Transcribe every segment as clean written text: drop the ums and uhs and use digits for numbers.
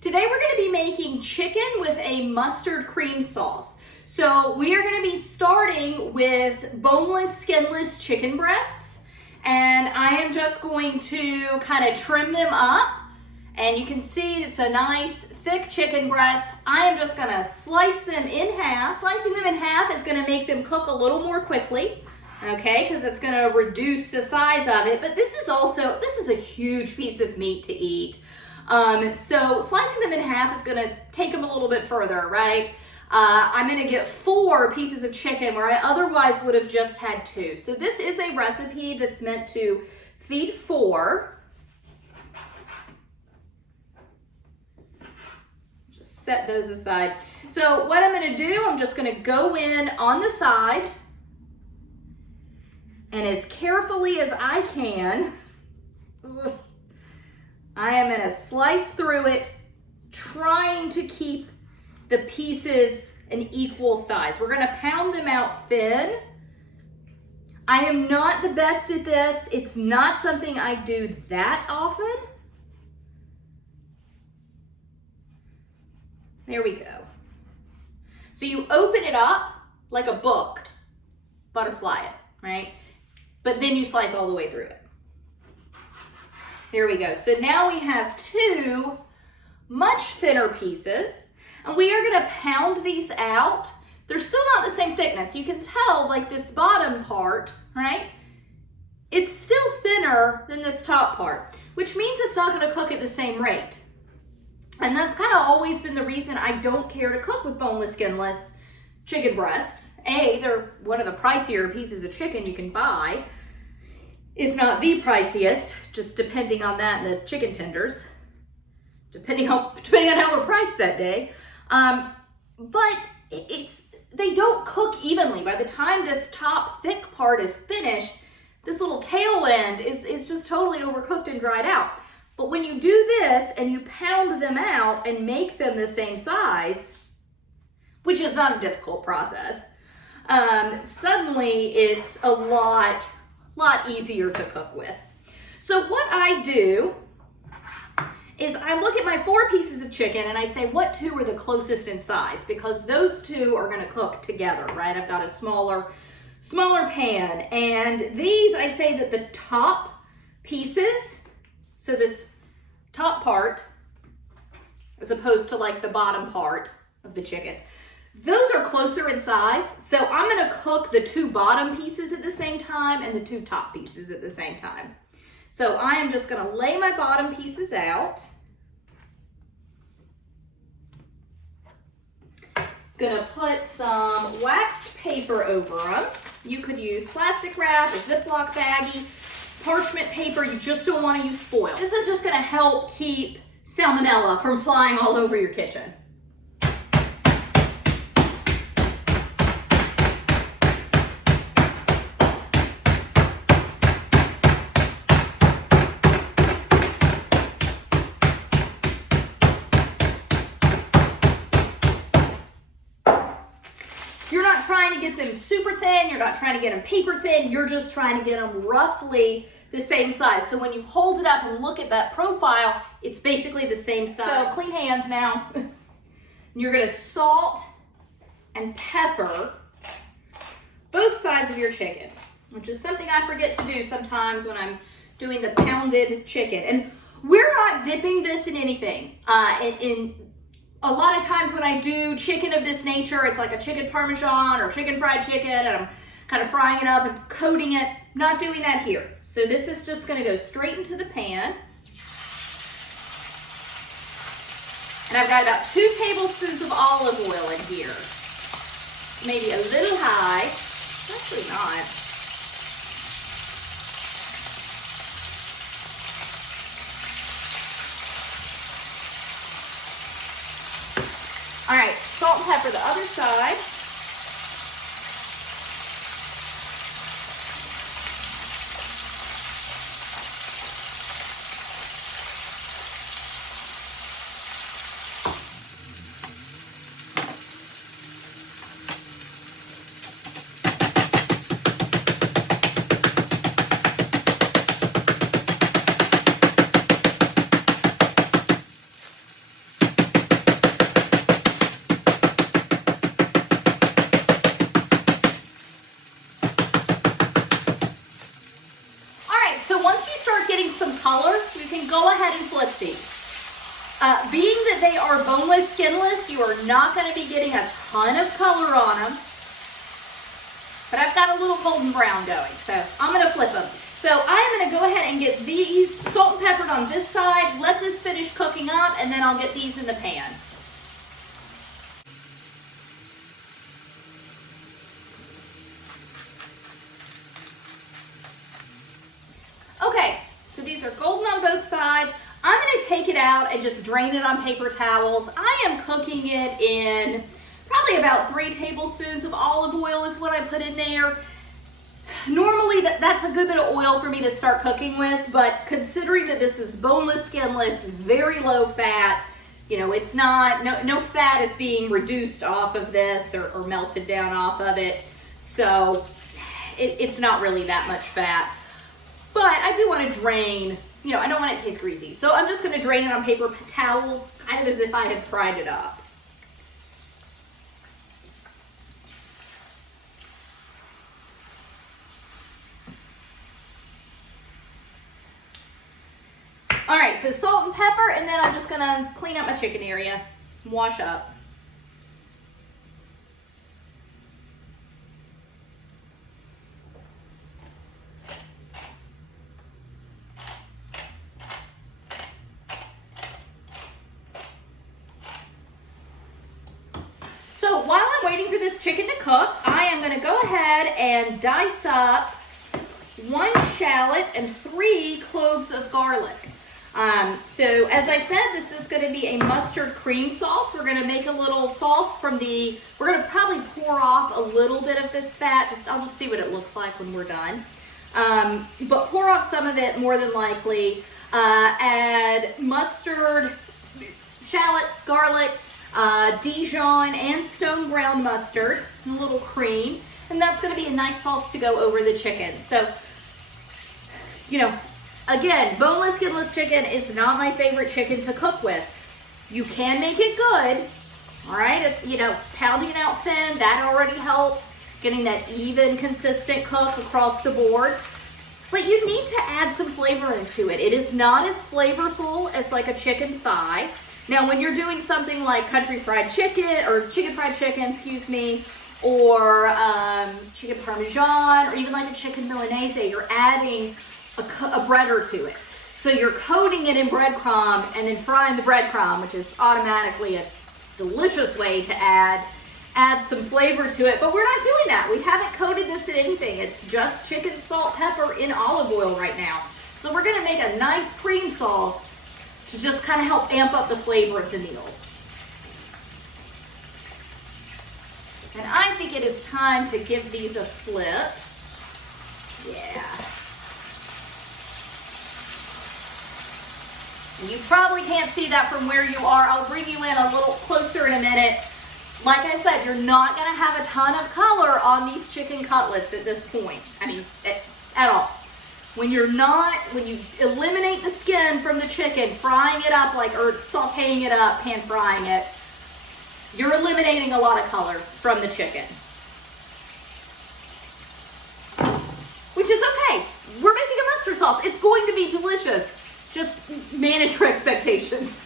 Today we're going to be making chicken with a mustard cream sauce. So we are going to be starting with boneless, skinless chicken breasts, and I am just going to kind of trim them up, and you can see it's a nice thick chicken breast. I am just going to slice them in half. Slicing them in half is going to make them cook a little more quickly, okay, because it's going to reduce the size of it, but this is a huge piece of meat to eat. So slicing them in half is going to take them a little bit further, right? I'm going to get 4 pieces of chicken where I otherwise would have just had 2. So this is a recipe that's meant to feed 4. Just set those aside. So what I'm going to do, I'm just going to go in on the side and as carefully as I can, I am going to slice through it, trying to keep the pieces an equal size. We're going to pound them out thin. I am not the best at this. It's not something I do that often. There we go. So you open it up like a book, butterfly it, right? But then you slice all the way through it. There we go. So now we have 2 much thinner pieces, and we are going to pound these out. They're still not the same thickness. You can tell, like this bottom part, right? It's still thinner than this top part, which means it's not going to cook at the same rate. And that's kind of always been the reason I don't care to cook with boneless, skinless chicken breasts. They're one of the pricier pieces of chicken you can buy, if not the priciest, just depending on that and the chicken tenders, depending on how they're priced that day. But they don't cook evenly. By the time this top thick part is finished, this little tail end is just totally overcooked and dried out. But when you do this and you pound them out and make them the same size, which is not a difficult process, suddenly it's a lot easier to cook with. So what I do is I look at my 4 pieces of chicken and I say, what 2 are the closest in size? Because those 2 are going to cook together, right? I've got a smaller pan, and these, I'd say that the top pieces, so this top part, as opposed to like the bottom part of the chicken, those are closer in size. So I'm going to cook the 2 bottom pieces at the same time and the 2 top pieces at the same time. So I am just going to lay my bottom pieces out. Gonna put some waxed paper over them. You could use plastic wrap, a Ziploc baggie, parchment paper. You just don't want to use foil. This is just gonna help keep salmonella from flying all over your kitchen. You're not trying to get them super thin, you're not trying to get them paper thin, you're just trying to get them roughly the same size. So when you hold it up and look at that profile, it's basically the same size. So clean hands now. You're gonna salt and pepper both sides of your chicken, which is something I forget to do sometimes when I'm doing the pounded chicken. And we're not dipping this in anything. A lot of times when I do chicken of this nature, it's like a chicken parmesan or chicken fried chicken, and I'm kind of frying it up and coating it. Not doing that here. So this is just going to go straight into the pan. And I've got about 2 tablespoons of olive oil in here. Maybe a little high. Actually not. All right, salt and pepper the other side. go ahead and flip these. Being that they are boneless, skinless, you are not going to be getting a ton of color on them. But I've got a little golden brown going, so I'm going to flip them. So I'm going to go ahead and get these salt and peppered on this side, let this finish cooking up, and then I'll get these in the pan. Okay, so these are golden on both sides. I'm going to take it out and just drain it on paper towels. I am cooking it in probably about 3 tablespoons of olive oil is what I put in there. Normally that's a good bit of oil for me to start cooking with, but considering that this is boneless, skinless, very low fat, you know, it's not, no fat is being reduced off of this or melted down off of it. So it's not really that much fat. But I do want to drain, you know, I don't want it to taste greasy. So I'm just going to drain it on paper towels, kind of as if I had fried it up. All right, so salt and pepper, and then I'm just gonna clean up my chicken area, wash up. So while I'm waiting for this chicken to cook, I am gonna go ahead and dice up 1 shallot and 3 cloves of garlic. So as I said, this is going to be a mustard cream sauce. We're going to make a little sauce from we're going to probably pour off a little bit of this fat. I'll just see what it looks like when we're done. But pour off some of it more than likely. Add mustard, shallot, garlic, Dijon and stone ground mustard, and a little cream. And that's going to be a nice sauce to go over the chicken. So, you know, again, boneless, skinless chicken is not my favorite chicken to cook with. You can make it good, all right? It's, you know, pounding it out thin, that already helps. Getting that even, consistent cook across the board. But you need to add some flavor into it. It is not as flavorful as like a chicken thigh. Now, when you're doing something like country fried chicken, or chicken fried chicken, excuse me, or chicken parmesan, or even like a chicken Milanese, you're adding a bread or to it. So you're coating it in breadcrumb and then frying the breadcrumb, which is automatically a delicious way to add some flavor to it. But we're not doing that. We haven't coated this in anything. It's just chicken, salt, pepper in olive oil right now. So we're gonna make a nice cream sauce to just kind of help amp up the flavor of the meal. And I think it is time to give these a flip. Yeah. And you probably can't see that from where you are. I'll bring you in a little closer in a minute. Like I said, you're not going to have a ton of color on these chicken cutlets at this point. I mean, at all. When you eliminate the skin from the chicken, frying it up or sauteing it up, pan frying it, you're eliminating a lot of color from the chicken. Which is okay. We're making a mustard sauce. It's going to be delicious. Just manage your expectations.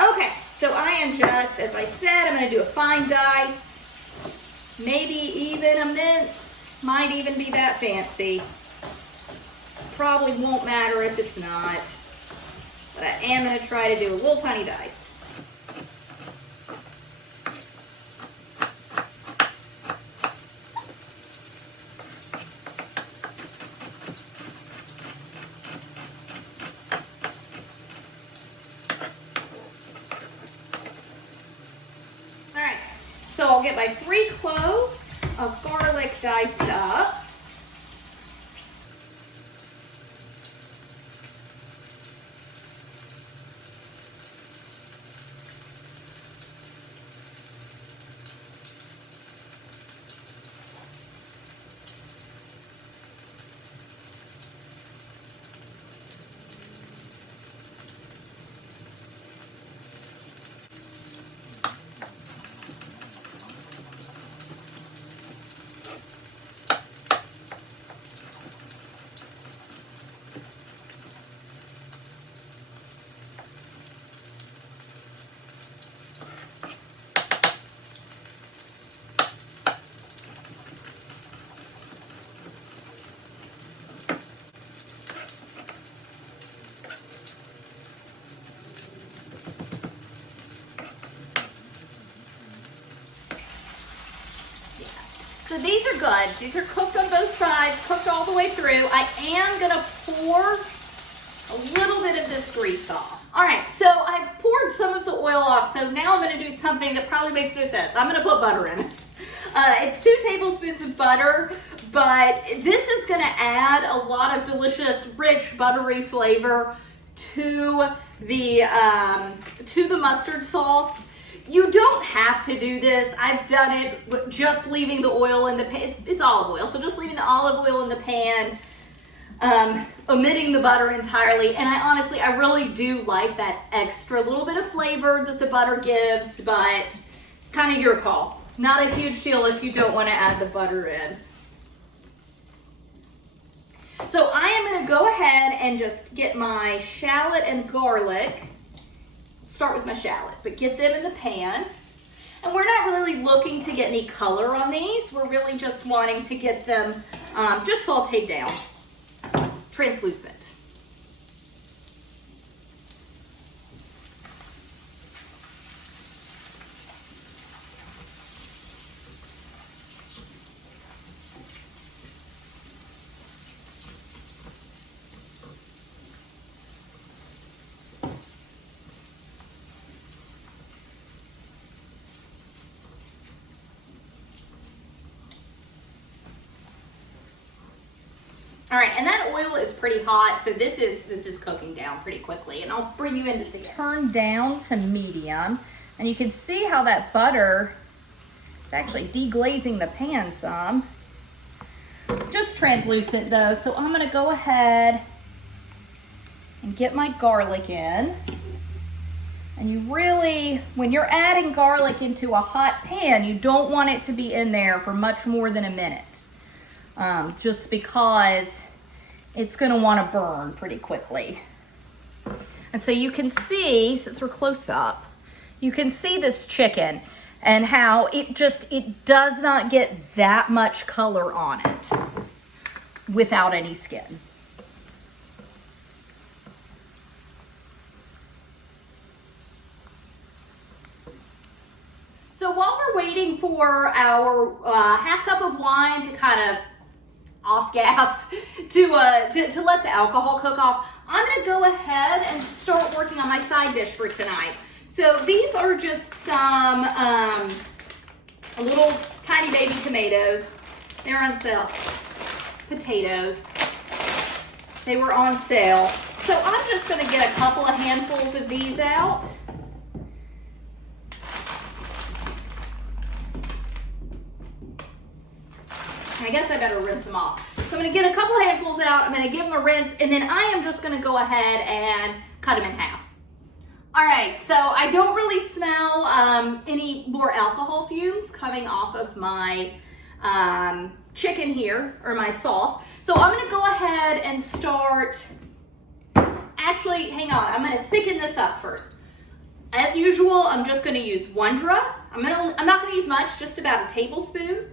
Okay, so I am just, as I said, I'm going to do a fine dice, maybe even a mince, might even be that fancy. Probably won't matter if it's not, but I am going to try to do a little tiny dice. So I'll get my 3 cloves of garlic diced up. So these are good. These are cooked on both sides, cooked all the way through. I am gonna pour a little bit of this grease off. All right, so I've poured some of the oil off, so now I'm gonna do something that probably makes no sense. I'm gonna put butter in it. It's 2 tablespoons of butter, but this is gonna add a lot of delicious, rich, buttery flavor to the mustard sauce. You don't have to do this. I've done it just leaving the oil in the pan. It's olive oil, so just leaving the olive oil in the pan, omitting the butter entirely. And I really do like that extra little bit of flavor that the butter gives, but kind of your call. Not a huge deal if you don't want to add the butter in. So I am going to go ahead and just get my shallot and garlic. Start with my shallot, but get them in the pan. And we're not really looking to get any color on these. We're really just wanting to get them just sauteed down, translucent. All right, and that oil is pretty hot, so this is cooking down pretty quickly, and I'll bring you in to see it. Turn down to medium, and you can see how that butter is actually deglazing the pan some. Just translucent though, so I'm gonna go ahead and get my garlic in. And you really, when you're adding garlic into a hot pan, you don't want it to be in there for much more than a minute. Just because it's gonna wanna burn pretty quickly. And so you can see, since we're close up, you can see this chicken and how it does not get that much color on it without any skin. So while we're waiting for our half cup of wine to kind of off gas to let the alcohol cook off, I'm gonna go ahead and start working on my side dish for tonight. So these are just some little tiny baby tomatoes. They're on sale. Potatoes. They were on sale. So I'm just gonna get a couple of handfuls of these out. I guess I better rinse them off. So I'm gonna get a couple handfuls out, I'm gonna give them a rinse, and then I am just gonna go ahead and cut them in half. All right, so I don't really smell any more alcohol fumes coming off of my chicken here, or my sauce. So I'm gonna go ahead and start, actually, hang on, I'm gonna thicken this up first. As usual, I'm just gonna use Wondra. I'm not gonna use much, just about a tablespoon.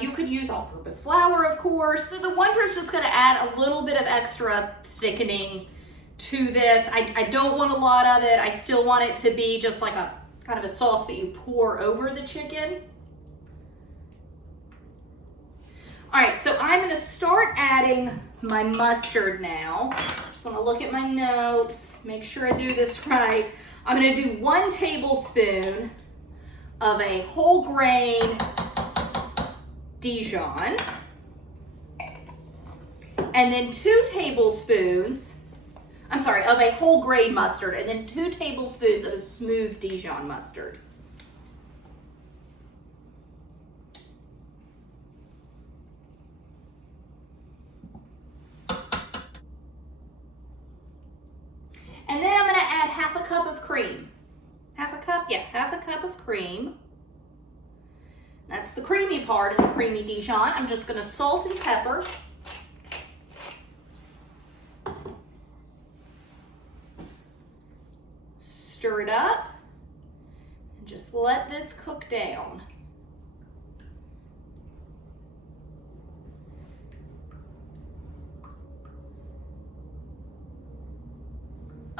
You could use all-purpose flour, of course. So the Wondra is just gonna add a little bit of extra thickening to this. I don't want a lot of it. I still want it to be just like a kind of a sauce that you pour over the chicken. All right, so I'm gonna start adding my mustard now. Just wanna look at my notes, make sure I do this right. I'm gonna do 1 tablespoon of a whole grain Dijon, and then 2 tablespoons, of a whole grain mustard, and then 2 tablespoons of a smooth Dijon mustard. And then I'm gonna add half a cup of cream. Half a cup of cream. That's the creamy part of the creamy Dijon. I'm just gonna salt and pepper. Stir it up and just let this cook down.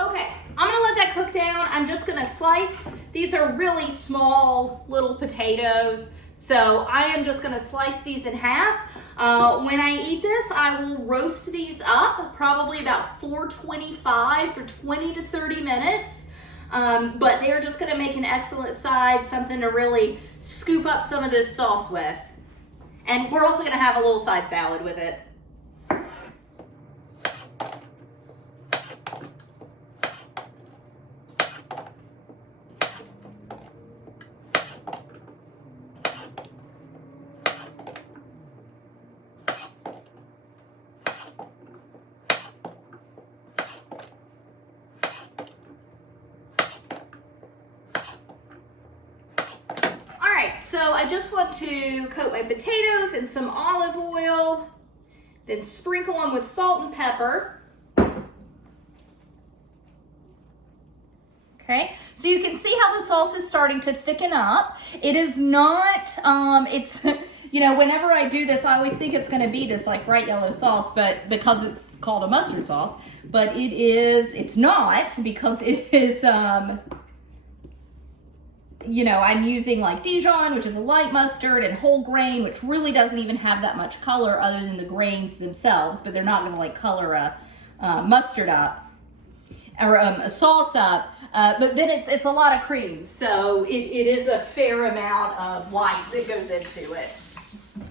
Okay, I'm gonna let that cook down. I'm just gonna slice. These are really small little potatoes. So I am just gonna slice these in half. When I eat this, I will roast these up, probably about 425 for 20 to 30 minutes. But they're just gonna make an excellent side, something to really scoop up some of this sauce with. And we're also gonna have a little side salad with it. So I just want to coat my potatoes in some olive oil, then sprinkle them with salt and pepper. Okay, so you can see how the sauce is starting to thicken up. It is not, it's, you know, whenever I do this, I always think it's gonna be this like bright yellow sauce, but because it's called a mustard sauce, but it's not, because it is, you know, I'm using like Dijon, which is a light mustard, and whole grain, which really doesn't even have that much color other than the grains themselves, but they're not gonna like color a mustard up or a sauce up. But then it's a lot of cream, so it is a fair amount of white that goes into it.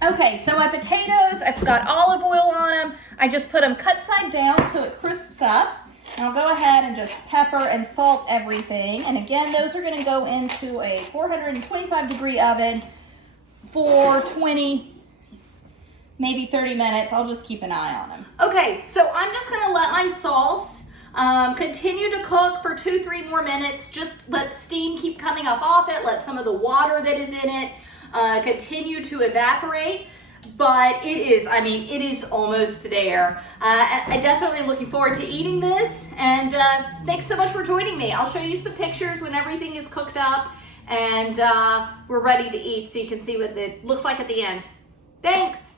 Okay, so my potatoes, I've got olive oil on them. I just put them cut side down so it crisps up. And I'll go ahead and just pepper and salt everything. And again, those are gonna go into a 425-degree oven for 20, maybe 30 minutes. I'll just keep an eye on them. Okay, so I'm just gonna let my sauce continue to cook for 2-3 more minutes. Just let steam keep coming up off it. Let some of the water that is in it continue to evaporate. But it is, I mean, it is almost there. I definitely am looking forward to eating this, and thanks so much for joining me. I'll show you some pictures when everything is cooked up and we're ready to eat so you can see what it looks like at the end. Thanks.